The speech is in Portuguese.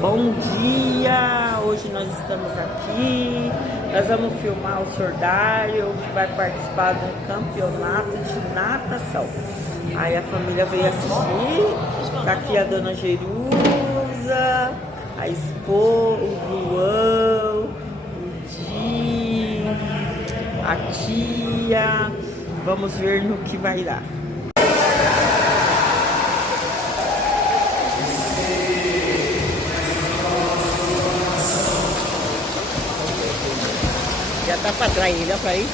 Bom dia! Hoje nós estamos aqui. Nós vamos filmar o Sr. Dário, que vai participar de um campeonato de natação. Aí a família veio assistir. Tá aqui a dona Jerusa, a esposa, o João, o Di, a tia. Vamos ver no que vai dar. Já tá pra trás, olha pra aí.